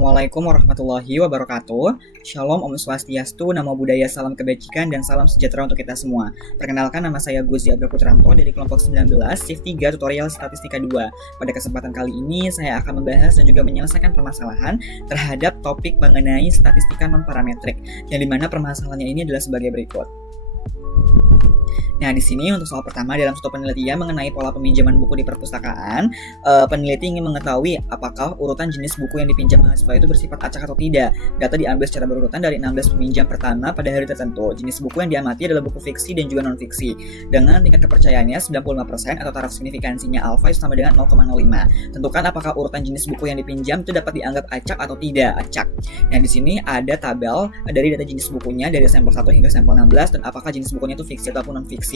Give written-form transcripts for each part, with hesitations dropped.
Assalamualaikum warahmatullahi wabarakatuh. Shalom, Om Swastiastu, Namo Buddhaya, salam kebajikan, dan salam sejahtera untuk kita semua. Perkenalkan, nama saya Guzi Abdul Putranto dari kelompok 19, Shift 3, Tutorial Statistika 2. Pada kesempatan kali ini, saya akan membahas dan juga menyelesaikan permasalahan terhadap topik mengenai statistika non-parametrik, yang dimana permasalahannya ini adalah sebagai berikut. Nah, di sini untuk soal pertama dalam suatu penelitian mengenai pola peminjaman buku di perpustakaan, peneliti ingin mengetahui apakah urutan jenis buku yang dipinjam mahasiswa itu bersifat acak atau tidak. Data diambil secara berurutan dari 16 peminjam pertama pada hari tertentu. Jenis buku yang diamati adalah buku fiksi dan juga non-fiksi. Dengan tingkat kepercayaannya 95% atau taraf signifikansinya alfa itu sama dengan 0,05. Tentukan apakah urutan jenis buku yang dipinjam itu dapat dianggap acak atau tidak acak. Nah, di sini ada tabel dari data jenis bukunya dari sampel 1 hingga sampel 16 dan apakah jenis bukunya itu fiksi ataupun non-fiksi.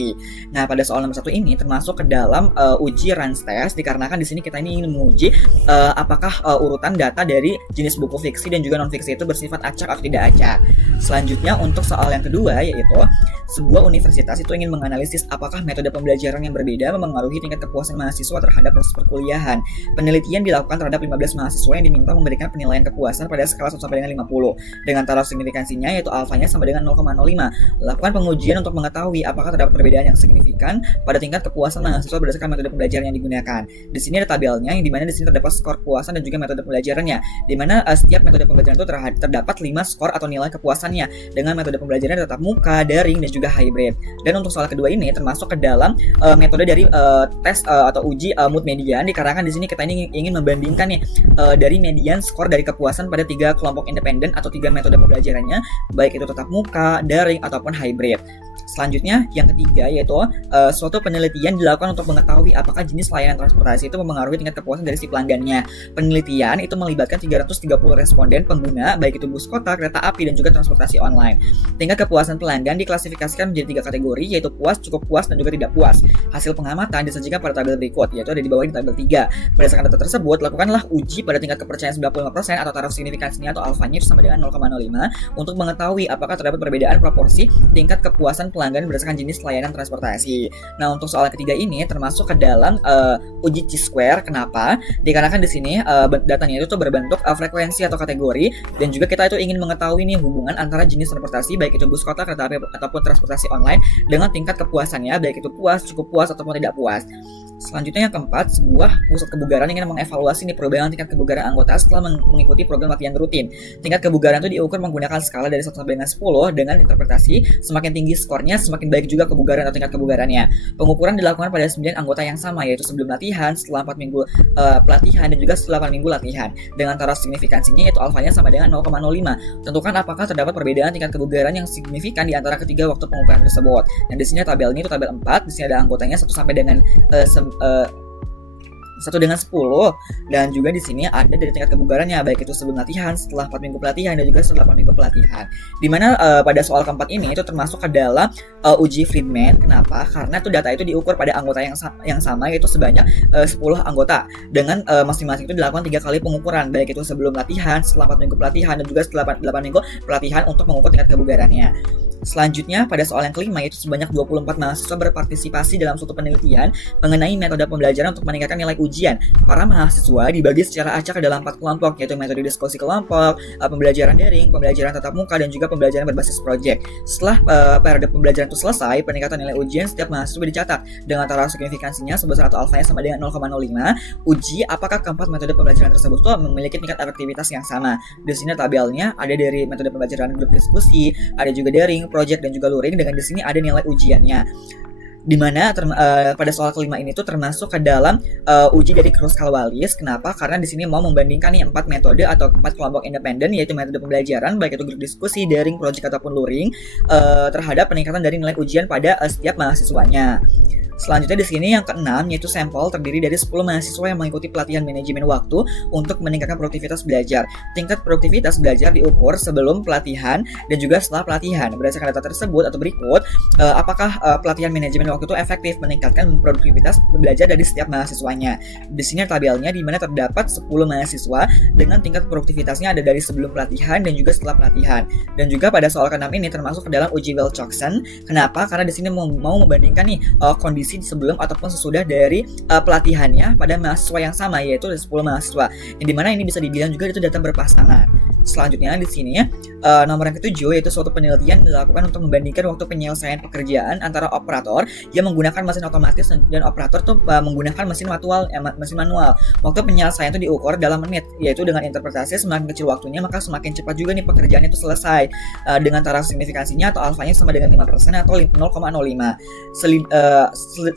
Nah, pada soal nomor 1 ini termasuk ke dalam uji Rans test, dikarenakan di sini kita ini ingin menguji apakah urutan data dari jenis buku fiksi dan juga non fiksi itu bersifat acak atau tidak acak. Selanjutnya untuk soal yang kedua, yaitu sebuah universitas itu ingin menganalisis apakah metode pembelajaran yang berbeda memengaruhi tingkat kepuasan mahasiswa terhadap proses perkuliahan. Penelitian dilakukan terhadap 15 mahasiswa yang diminta memberikan penilaian kepuasan pada skala 1 sampai dengan 50 dengan taraf signifikansinya yaitu alfanya sama dengan 0,05. Lakukan pengujian untuk mengetahui apakah terdapat perbedaan yang signifikan pada tingkat kepuasan mahasiswa berdasarkan metode pembelajaran yang digunakan. Di sini ada tabelnya, yang dimana di sini terdapat skor kepuasan dan juga metode pembelajarannya, dimana setiap metode pembelajaran itu terdapat 5 skor atau nilai kepuasannya dengan metode pembelajaran tatap muka, daring, dan juga hybrid. Dan untuk soal kedua ini termasuk ke dalam metode dari tes atau uji mood median, dikarenakan di sini kita ini ingin membandingkan nih dari median skor dari kepuasan pada 3 kelompok independen atau 3 metode pembelajarannya, baik itu tatap muka, daring, ataupun hybrid. Selanjutnya, yang ketiga yaitu suatu penelitian dilakukan untuk mengetahui apakah jenis layanan transportasi itu memengaruhi tingkat kepuasan dari si pelanggannya. Penelitian itu melibatkan 330 responden pengguna, baik itu bus kota, kereta api, dan juga transportasi online. Tingkat kepuasan pelanggan diklasifikasikan menjadi 3 kategori, yaitu puas, cukup puas, dan juga tidak puas. Hasil pengamatan disajikan pada tabel berikut, yaitu ada di bawah di tabel 3. Berdasarkan data tersebut, lakukanlah uji pada tingkat kepercayaan 95% atau taraf signifikansinya atau alfanya itu sama dengan 0,05 untuk mengetahui apakah terdapat perbedaan proporsi tingkat kepuasan pelanggan berdasarkan jenis layanan transportasi. Nah, untuk soal ketiga ini termasuk ke dalam uji Chi-square. Kenapa? Dikarenakan di sini datanya itu berbentuk frekuensi atau kategori, dan juga kita itu ingin mengetahui nih hubungan antara jenis transportasi baik itu bus kota, kereta api, ataupun transportasi online dengan tingkat kepuasannya, baik itu puas, cukup puas, ataupun tidak puas. Selanjutnya yang keempat, sebuah pusat kebugaran ingin mengevaluasi nih perubahan tingkat kebugaran anggota setelah mengikuti program latihan rutin. Tingkat kebugaran itu diukur menggunakan skala dari 1 sampai dengan 10 dengan interpretasi semakin tinggi skornya semakin baik juga kebugaran atau tingkat kebugarannya. Pengukuran dilakukan pada 9 anggota yang sama, yaitu sebelum latihan, setelah 4 minggu pelatihan, dan juga setelah 8 minggu latihan. Dengan taraf signifikansinya yaitu alfanya sama dengan 0,05. Tentukan apakah terdapat perbedaan tingkat kebugaran yang signifikan di antara ketiga waktu pengukuran tersebut. Dan di sini tabel ini itu tabel 4, di sini ada anggotanya 1 sampai dengan 1 dengan 10, dan juga di sini ada dari tingkat kebugarannya baik itu sebelum latihan, setelah 4 minggu pelatihan, dan juga setelah 8 minggu pelatihan. Dimana pada soal keempat ini itu termasuk ke dalam uji Friedman. Kenapa? Karena itu data itu diukur pada anggota yang sama, yaitu sebanyak 10 anggota dengan masing-masing itu dilakukan 3 kali pengukuran, baik itu sebelum latihan, setelah 4 minggu pelatihan, dan juga setelah 8 minggu pelatihan untuk mengukur tingkat kebugarannya. Selanjutnya, pada soal yang kelima, yaitu sebanyak 24 mahasiswa berpartisipasi dalam suatu penelitian mengenai metode pembelajaran untuk meningkatkan nilai ujian. Para mahasiswa dibagi secara acak ke dalam 4 kelompok, yaitu metode diskusi kelompok, pembelajaran daring, pembelajaran tatap muka, dan juga pembelajaran berbasis proyek. Setelah periode pembelajaran itu selesai, peningkatan nilai ujian setiap mahasiswa dicatat dengan taraf signifikansinya sebesar atau alfanya sama dengan 0,05. Uji apakah keempat metode pembelajaran tersebut memiliki tingkat efektivitas yang sama. Di sini tabelnya ada dari metode pembelajaran grup diskusi, ada juga daring, project, dan juga luring, dengan di sini ada nilai ujiannya. Dimana pada soal kelima ini tuh termasuk ke dalam uji dari Kruskal-Wallis. Kenapa? Karena di sini mau membandingkan nih 4 metode atau 4 kelompok independen, yaitu metode pembelajaran baik itu grup diskusi, daring, project, ataupun luring terhadap peningkatan dari nilai ujian pada setiap mahasiswanya. Selanjutnya di sini yang keenam, yaitu sampel terdiri dari 10 mahasiswa yang mengikuti pelatihan manajemen waktu untuk meningkatkan produktivitas belajar. Tingkat produktivitas belajar diukur sebelum pelatihan dan juga setelah pelatihan. Berdasarkan data tersebut atau berikut, apakah pelatihan manajemen waktu itu efektif meningkatkan produktivitas belajar dari setiap mahasiswanya. Di sini tabelnya di mana terdapat 10 mahasiswa dengan tingkat produktivitasnya ada dari sebelum pelatihan dan juga setelah pelatihan. Dan juga pada soal ke-6 ini termasuk ke dalam uji Wilcoxon. Kenapa? Karena di sini mau membandingkan nih kondisi diisi sebelum ataupun sesudah dari pelatihannya pada mahasiswa yang sama, yaitu 10 mahasiswa. Yang dimana ini bisa dibilang juga itu data berpasangan. Selanjutnya di sini nomor yang ketujuh yaitu suatu penelitian dilakukan untuk membandingkan waktu penyelesaian pekerjaan antara operator yang menggunakan mesin otomatis dan operator tuh menggunakan mesin manual. Waktu penyelesaian itu diukur dalam menit, yaitu dengan interpretasi semakin kecil waktunya maka semakin cepat juga nih pekerjaan itu selesai. Dengan taraf signifikansinya atau alfanya sama dengan 5% atau 0,05.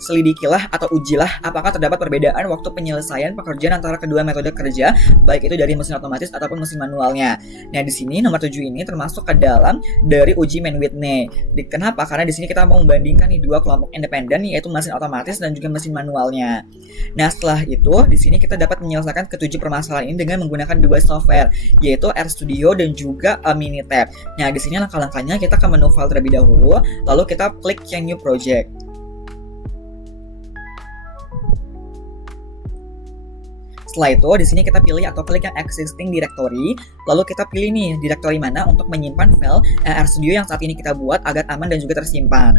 Selidikilah atau ujilah apakah terdapat perbedaan waktu penyelesaian pekerjaan antara kedua metode kerja, baik itu dari mesin otomatis ataupun mesin manualnya. Nah, di sini nomor 7 ini termasuk ke dalam dari uji Mann-Whitney. Kenapa? Karena di sini kita mau membandingkan nih dua kelompok independen, yaitu mesin otomatis dan juga mesin manualnya. Nah, setelah itu di sini kita dapat menyelesaikan ketujuh permasalahan ini dengan menggunakan dua software, yaitu RStudio dan juga Minitab. Nah, di sini langkah-langkahnya kita ke menu file terlebih dahulu, lalu kita klik yang new project. Setelah itu, di sini kita pilih atau klik yang existing directory, lalu kita pilih nih directory mana untuk menyimpan file RStudio yang saat ini kita buat agar aman dan juga tersimpan.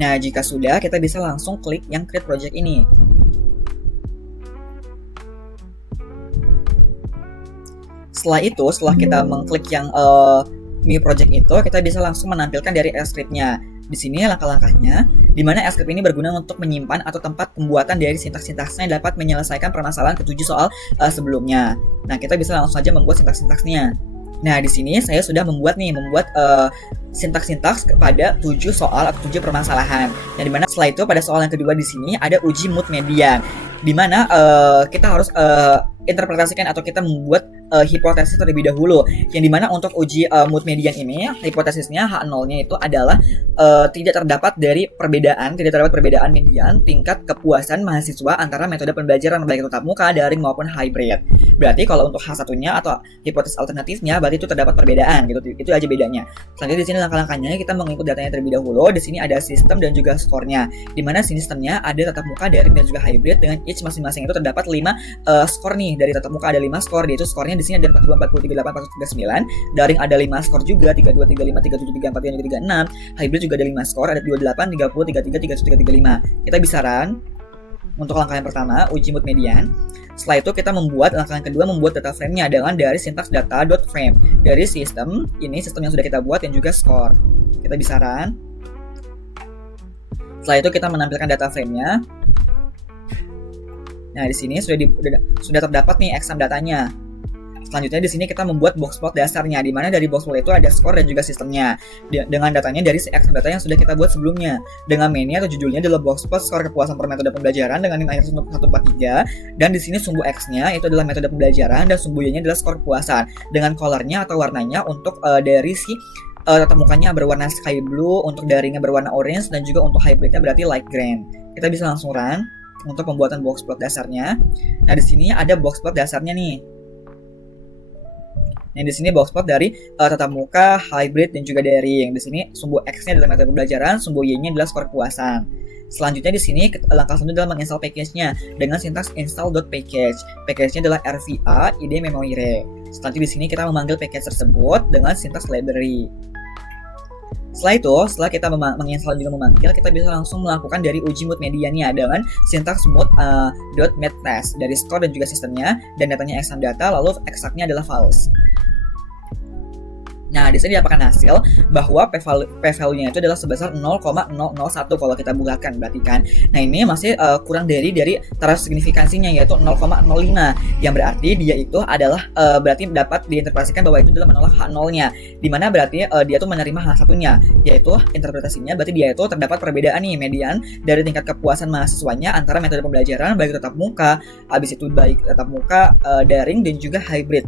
Nah, jika sudah, kita bisa langsung klik yang create project ini. Setelah itu, setelah kita mengklik yang new project itu, kita bisa langsung menampilkan dari script-nya. Di sini langkah-langkahnya, di mana script ini berguna untuk menyimpan atau tempat pembuatan dari sintaks-sintaksnya yang dapat menyelesaikan permasalahan ketujuh soal sebelumnya. Nah, kita bisa langsung saja membuat sintaks-sintaksnya. Nah, di sini saya sudah membuat sintaks-sintaks kepada 7 soal atau 7 permasalahan. Nah, di mana setelah itu pada soal yang kedua di sini ada uji mood median, di mana kita harus interpretasikan atau kita membuat hipotesis terlebih dahulu, yang dimana untuk uji mood median ini hipotesisnya H0-nya itu adalah tidak terdapat perbedaan median tingkat kepuasan mahasiswa antara metode pembelajaran baik tatap muka, daring maupun hybrid. Berarti kalau untuk H1-nya atau hipotesis alternatifnya berarti itu terdapat perbedaan gitu. Itu aja bedanya. Selanjutnya di sini langkah-langkahnya kita menginput datanya terlebih dahulu. Di sini ada sistem dan juga skornya, di mana sistemnya ada tatap muka, daring dan juga hybrid, dengan each masing-masing itu terdapat 5 skor nih. Dari tatap muka ada 5 skor, yaitu skornya di sini ada 42, 40, 38, 39. Daring ada 5 skor juga, 32, 35, 37, 34, 36. Hybrid juga ada 5 skor, ada 28, 30, 33, 31, 35. Kita bisa run untuk langkah yang pertama, uji mood median. Setelah itu kita membuat langkah yang kedua, membuat data frame-nya dengan dari sintaks data.frame dari sistem yang sudah kita buat dan juga skor. Kita bisa run. Setelah itu kita menampilkan data frame-nya. Nah, di sini sudah terdapat nih exam datanya. Selanjutnya di sini kita membuat box plot dasarnya, di mana dari box plot itu ada skor dan juga sistemnya dengan datanya dari exam data yang sudah kita buat sebelumnya. Dengan mainnya atau judulnya adalah box plot skor kepuasan per metode pembelajaran dengan nilai 143, dan di sini sumbu X-nya itu adalah metode pembelajaran dan sumbu Y-nya adalah skor kepuasan dengan colornya atau warnanya untuk dari si tatap mukanya berwarna sky blue, untuk daringnya berwarna orange, dan juga untuk hybridnya berarti light green. Kita bisa langsung run untuk pembuatan box plot dasarnya. Nah, di sini ada box plot dasarnya nih. Nah, di sini box plot dari tatap muka, hybrid dan juga daring. Di sini sumbu X-nya adalah metode pembelajaran, sumbu Y-nya adalah skor kepuasan. Selanjutnya di sini langkah selanjutnya adalah menginstal package-nya dengan sintaks install.package. Package-nya adalah RVA id memoire. Selanjutnya di sini kita memanggil package tersebut dengan sintaks library. Setelah kita menginstal juga memanggil, kita bisa langsung melakukan dari uji mood mediannya dengan sintaks mood.mathTest dari skor dan juga sistemnya, dan datanya exam data, lalu exactnya adalah false. Nah, di sini didapatkan hasil bahwa p-value-nya itu adalah sebesar 0,001 kalau kita bulatkan, berarti kan. Nah, ini masih kurang dari taraf signifikansinya, yaitu 0,05, yang berarti dia itu adalah berarti dapat diinterpretasikan bahwa itu adalah menolak H0-nya, dimana berarti dia itu menerima H1-nya, yaitu interpretasinya berarti dia itu terdapat perbedaan nih median dari tingkat kepuasan mahasiswanya antara metode pembelajaran baik tatap muka, habis itu baik tatap muka, daring dan juga hybrid.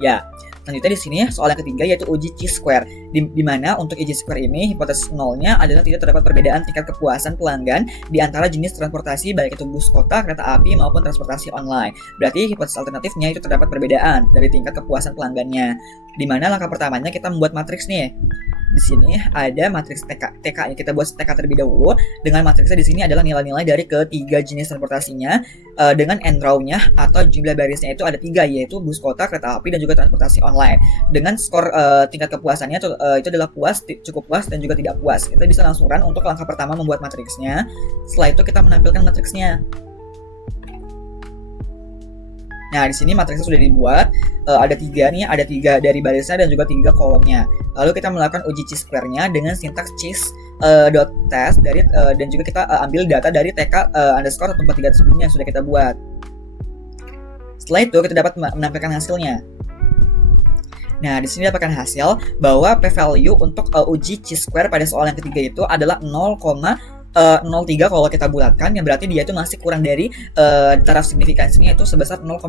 Ya. Selanjutnya di sini soal yang ketiga yaitu uji chi-square, di mana untuk uji chi-square ini hipotesis nolnya adalah tidak terdapat perbedaan tingkat kepuasan pelanggan di antara jenis transportasi baik itu bus kota, kereta api maupun transportasi online. Berarti hipotesis alternatifnya itu terdapat perbedaan dari tingkat kepuasan pelanggannya. Di mana langkah pertamanya kita membuat matriks nih. Di sini ada matriks TK ini kita buat TK terlebih dahulu. Dengan matriksnya di sini adalah nilai-nilai dari ketiga jenis transportasinya dengan end row-nya atau jumlah barisnya itu ada 3, yaitu bus kota, kereta api, dan juga transportasi online. Dengan skor tingkat kepuasannya itu adalah puas, cukup puas, dan juga tidak puas. Kita bisa langsung run untuk langkah pertama membuat matriksnya. Setelah itu kita menampilkan matriksnya. Nah, di sini matriksnya sudah dibuat, ada 3 nih, ada 3 dari barisnya dan juga 3 kolomnya. Lalu kita melakukan uji chi-square-nya dengan sintaks chis.test dari dan juga kita ambil data dari tk underscore tempat 3 sebelumnya yang sudah kita buat. Setelah itu kita dapat menampilkan hasilnya. Nah, di sini dapatkan hasil bahwa p-value untuk uji chi-square pada soal yang ketiga itu adalah 0,03 kalau kita bulatkan, yang berarti dia itu masih kurang dari taraf signifikansinya itu sebesar 0,05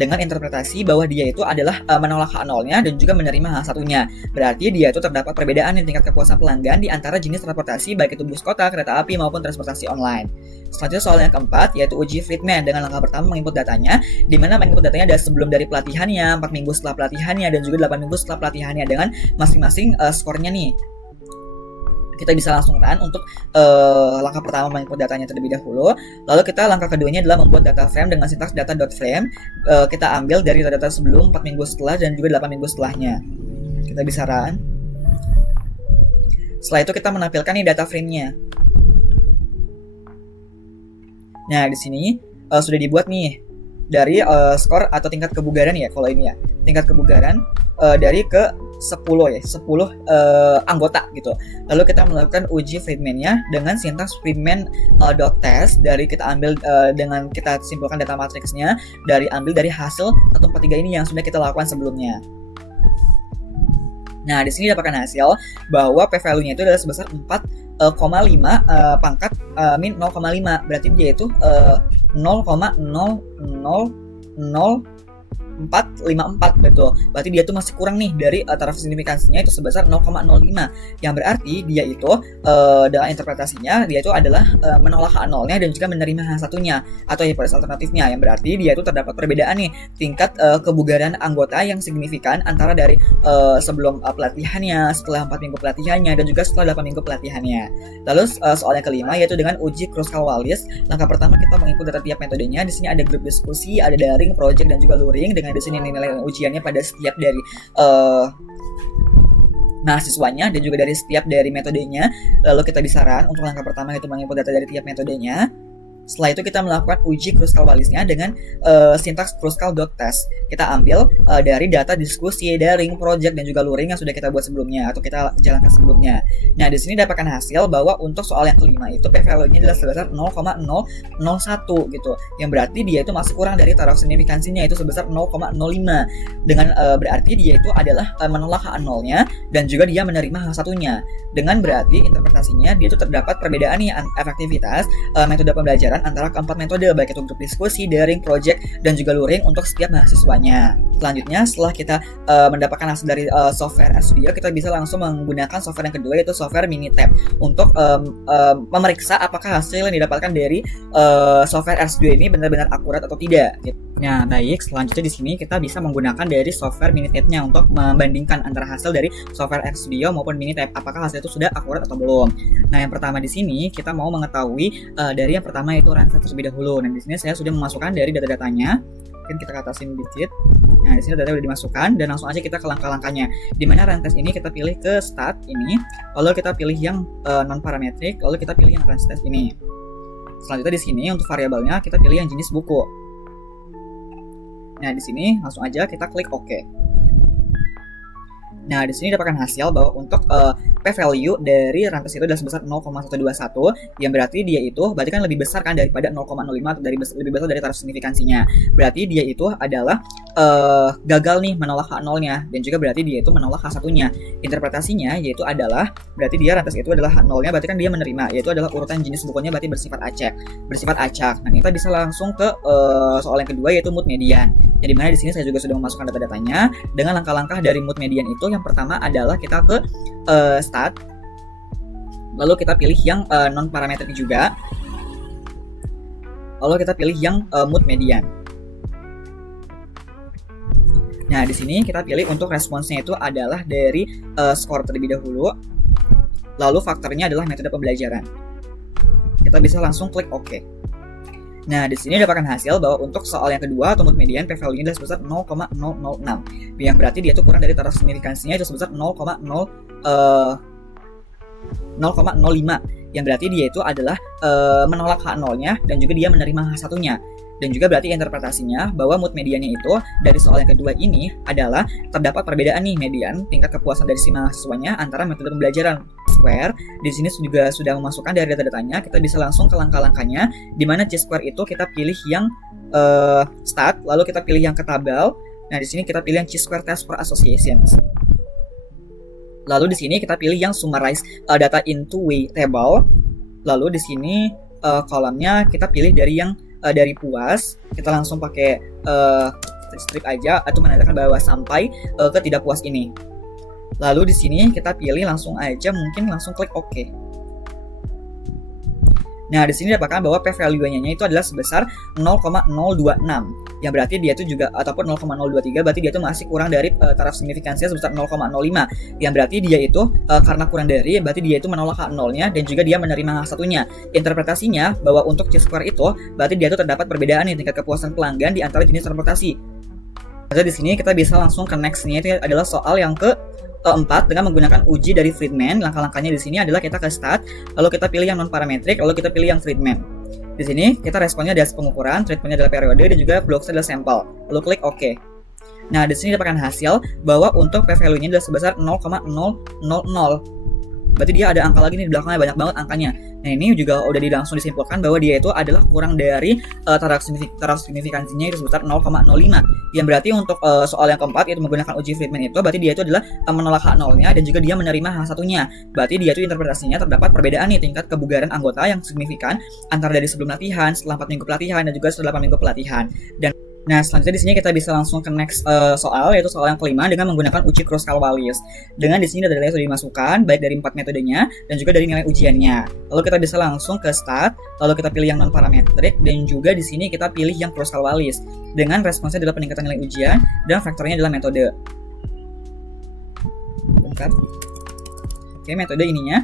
dengan interpretasi bahwa dia itu adalah menolak H0-nya dan juga menerima H1-nya. Berarti dia itu terdapat perbedaan di tingkat kepuasan pelanggan di antara jenis transportasi baik itu bus kota, kereta api maupun transportasi online. Selanjutnya soal yang keempat yaitu uji Friedman dengan langkah pertama menginput datanya, di mana menginput datanya ada sebelum dari pelatihannya, 4 minggu setelah pelatihannya, dan juga 8 minggu setelah pelatihannya dengan masing-masing skornya nih. Kita bisa langsung run untuk langkah pertama menginput datanya terlebih dahulu. Lalu kita langkah keduanya adalah membuat data frame dengan sintaks data.frame. Kita ambil dari data sebelum, 4 minggu setelah, dan juga 8 minggu setelahnya. Kita bisa run. Setelah itu kita menampilkan nih data frame-nya. Nah, di sini sudah dibuat nih dari skor atau tingkat kebugaran ya, kalau ini ya. Tingkat kebugaran dari ke 10 ya, 10 anggota gitu. Lalu kita melakukan uji Friedman-nya dengan sintaks Friedman.test dari kita ambil dengan kita simpulkan data matriksnya ambil dari hasil 143 ini yang sudah kita lakukan sebelumnya. Nah, di sini dapatkan hasil bahwa p-value-nya itu adalah sebesar 4,5 pangkat min 0,5. Berarti dia itu 0,0000454 betul. Berarti dia tuh masih kurang nih dari taraf signifikansinya itu sebesar 0,05. Yang berarti dia itu dalam interpretasinya dia itu adalah menolak H0-nya dan juga menerima H1-nya atau hipotesis alternatifnya. Yang berarti dia itu terdapat perbedaan nih tingkat kebugaran anggota yang signifikan antara dari sebelum pelatihannya, setelah 4 minggu pelatihannya, dan juga setelah 8 minggu pelatihannya. Lalu soal yang kelima yaitu dengan uji Kruskal-Wallis. Langkah pertama kita menginput data tiap metodenya. Di sini ada grup diskusi, ada daring, project, dan juga luring. Dengan di sini nilai ujiannya pada setiap dari mahasiswanya dan juga dari setiap dari metodenya. Lalu kita bisa run untuk langkah pertama yaitu menginput data dari tiap metodenya. Setelah itu kita melakukan uji Kruskal-Wallisnya dengan sintaks Kruskal.test. Kita ambil dari data diskusi, daring, project, dan juga luring yang sudah kita buat sebelumnya atau kita jalankan sebelumnya. Nah, di sini dapatkan hasil bahwa untuk soal yang kelima itu p-value-nya adalah sebesar 0,001 gitu. Yang berarti dia itu masih kurang dari taraf signifikansinya itu sebesar 0,05. Dengan berarti dia itu adalah menolak H0-nya dan juga dia menerima H1-nya. Dengan berarti interpretasinya dia itu terdapat perbedaan nih efektivitas metode pembelajaran antara keempat metode baik itu grup diskusi, daring, project, dan juga luring untuk setiap mahasiswanya. Selanjutnya setelah kita mendapatkan hasil dari software RStudio, kita bisa langsung menggunakan software yang kedua yaitu software Minitab untuk memeriksa apakah hasil yang didapatkan dari software RStudio ini benar-benar akurat atau tidak. Nah, baik, selanjutnya di sini kita bisa menggunakan dari software Minitab-nya untuk membandingkan antara hasil dari software RStudio maupun Minitab apakah hasil itu sudah akurat atau belum. Nah, yang pertama di sini kita mau mengetahui dari yang pertama itu run-test terlebih dahulu. Dan di sini saya sudah memasukkan dari data-datanya. Mungkin kita atasin dikit. Nah, di sini data sudah dimasukkan dan langsung aja kita ke langkah-langkahnya. Di mana run-test ini kita pilih ke start ini, lalu kita pilih yang non parametrik, lalu kita pilih yang run-test ini. Selanjutnya di sini untuk variabelnya kita pilih yang jenis buku. Nah, di sini langsung aja kita klik OK. Nah, di sini dapatkan hasil bahwa untuk p-value dari run-test itu adalah sebesar 0,121, yang berarti dia itu berarti kan lebih besar kan daripada 0,05 atau lebih besar dari taraf signifikansinya. Berarti dia itu adalah gagal nih menolak H0-nya dan juga berarti dia itu menolak H1-nya. Interpretasinya yaitu adalah berarti dia run-test itu adalah H0-nya berarti kan dia menerima, yaitu adalah urutan jenis bukunya berarti bersifat acak. Nah, kita bisa langsung ke soal yang kedua yaitu mood median. Jadi mana di sini saya juga sudah memasukkan data-datanya dengan langkah-langkah dari mood median itu. Yang pertama adalah kita ke start, lalu kita pilih yang non parametrik juga, lalu kita pilih yang mood median. Nah, di sini kita pilih untuk responsnya itu adalah dari skor terlebih dahulu, lalu faktornya adalah metode pembelajaran. Kita bisa langsung klik OK. Nah, di sini dapatkan hasil bahwa untuk soal yang kedua atau mood median p-value-nya adalah sebesar 0,006, yang berarti dia itu kurang dari taraf signifikansinya itu sebesar 0,05, yang berarti dia itu adalah menolak H0-nya dan juga dia menerima H1-nya. Dan juga berarti interpretasinya bahwa mood mediannya itu dari soal yang kedua ini adalah terdapat perbedaan nih median tingkat kepuasan dari si mahasiswanya antara metode pembelajaran Square. Di sini juga sudah memasukkan dari data-datanya, kita bisa langsung ke langkah-langkahnya, di mana Chi-square itu kita pilih yang stat, lalu kita pilih yang ketabel. Nah, di sini kita pilih yang Chi-square test for associations. Lalu di sini kita pilih yang summarize data into way table. Lalu di sini kolomnya kita pilih dari yang dari puas, kita langsung pakai strip aja atau menandakan bahwa sampai ke tidak puas ini. Lalu di sini kita pilih langsung aja, mungkin langsung klik OK. Nah, di sini dapatkan bahwa p-value-nya itu adalah sebesar 0,026, yang berarti dia itu juga ataupun 0,023, berarti dia itu masih kurang dari taraf signifikansinya sebesar 0,05, yang berarti dia itu karena kurang dari, berarti dia itu menolak H0-nya dan juga dia menerima H1-nya. Interpretasinya bahwa untuk Chi-square itu berarti dia itu terdapat perbedaan nih tingkat kepuasan pelanggan di antara jenis transportasi. Jadi di sini kita bisa langsung ke next-nya, itu adalah soal yang keempat dengan menggunakan uji dari Friedman. Langkah-langkahnya di sini adalah kita ke start, lalu kita pilih yang non parametrik, lalu kita pilih yang Friedman. Di sini kita responnya adalah pengukuran, treatmentnya adalah periode, dan juga blocks adalah sampel. Lalu klik OK. Nah, di sini dapatkan hasil bahwa untuk p-value-nya adalah sebesar 0,000. Berarti dia ada angka lagi nih di belakangnya, banyak banget angkanya. Nah, ini juga udah langsung disimpulkan bahwa dia itu adalah kurang dari taraf signifikansinya itu sebesar 0,05. Yang berarti untuk soal yang keempat yaitu menggunakan uji Friedman itu berarti dia itu adalah menolak H0-nya dan juga dia menerima H1-nya. Berarti dia itu interpretasinya terdapat perbedaan nih tingkat kebugaran anggota yang signifikan antara dari sebelum latihan, setelah 4 minggu pelatihan, dan juga setelah 8 minggu pelatihan. Nah, selanjutnya di sini kita bisa langsung ke next soal, yaitu soal yang kelima dengan menggunakan uji Kruskal-Wallis. Dengan di sini data-data sudah dimasukkan baik dari 4 metodenya dan juga dari nilai ujiannya. Lalu kita bisa langsung ke start, lalu kita pilih yang non parametrik dan juga di sini kita pilih yang Kruskal-Wallis. Dengan responsnya adalah peningkatan nilai ujian dan faktornya adalah metode. Bentar. Oke, metode ininya.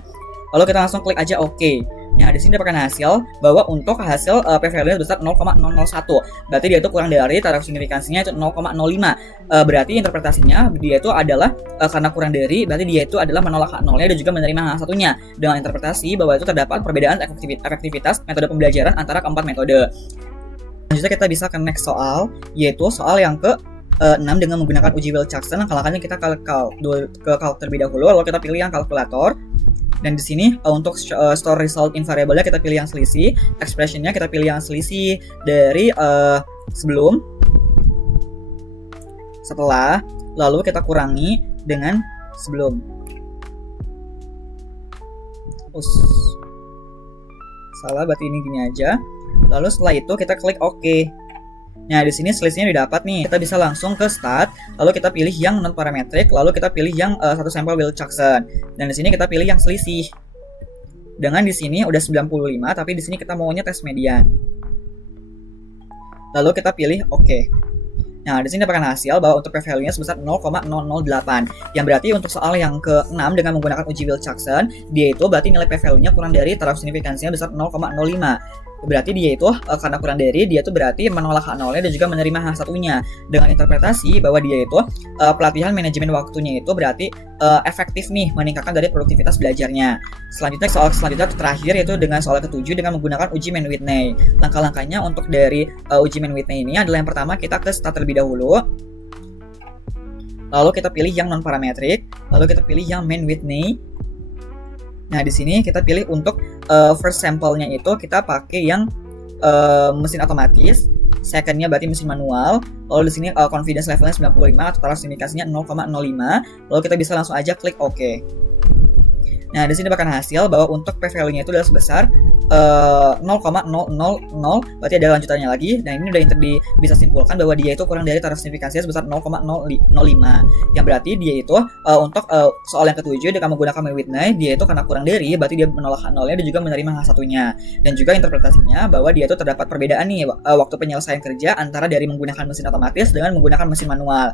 Lalu kita langsung klik aja OK. Nah, di sini dapatkan hasil bahwa untuk hasil p-value sebesar 0,001. Berarti dia itu kurang dari taraf signifikansinya itu 0,05. Berarti interpretasinya dia itu adalah karena kurang dari, berarti dia itu adalah menolak H0-nya dan juga menerima H1-nya. Dengan interpretasi bahwa itu terdapat perbedaan efektivitas metode pembelajaran antara keempat metode. Selanjutnya kita bisa ke next soal, yaitu soal yang ke-6 dengan menggunakan uji Wilcoxon. Langkah-langkahnya kita ke kalk terlebih dahulu, lalu kita pilih yang kalkulator. Dan di sini untuk store result in variable-nya kita pilih yang selisih, expression-nya kita pilih yang selisih dari sebelum, setelah, lalu kita kurangi dengan sebelum. Salah, berarti ini gini aja. Lalu setelah itu kita klik OK. Nah, di sini selisihnya didapat nih. Kita bisa langsung ke start, lalu kita pilih yang non parametrik, lalu kita pilih yang satu sampel Wilcoxon. Dan di sini kita pilih yang selisih. Dengan di sini udah 95, tapi di sini kita maunya tes median. Lalu kita pilih OK. Nah, di sini dapatkan hasil bahwa untuk p-value-nya sebesar 0,008. Yang berarti untuk soal yang ke-6 dengan menggunakan uji Wilcoxon, dia itu berarti nilai p-value-nya kurang dari taraf signifikansinya besar 0,05. Berarti dia itu karena kurang dari, dia itu berarti menolak H0-nya dan juga menerima H1-nya. Dengan interpretasi bahwa dia itu pelatihan manajemen waktunya itu berarti efektif nih meningkatkan dari produktivitas belajarnya. Selanjutnya soal selanjutnya terakhir yaitu dengan soal ke-7 dengan menggunakan uji Mann-Whitney. Langkah-langkahnya untuk dari uji Mann-Whitney ini adalah yang pertama kita ke start terlebih dahulu. Lalu kita pilih yang non parametrik, lalu kita pilih yang Mann-Whitney. Nah, di sini kita pilih untuk first sampel-nya itu kita pakai yang mesin otomatis, second-nya berarti mesin manual. Lalu di sini confidence level-nya 95 atau taraf signifikansinya 0,05. Lalu kita bisa langsung aja klik OK. Nah, di sini dapatkan hasil bahwa untuk p-value-nya itu adalah sebesar 0,000, berarti ada lanjutannya lagi. Nah, ini udah bisa simpulkan bahwa dia itu kurang dari taraf signifikansinya sebesar 0,005. Yang berarti dia itu untuk soal yang ke-7 dengan menggunakan Mann-Whitney, dia itu karena kurang dari, berarti dia menolak H0-nya dan juga menerima H1-nya. Dan juga interpretasinya bahwa dia itu terdapat perbedaan nih waktu penyelesaian kerja antara dari menggunakan mesin otomatis dengan menggunakan mesin manual.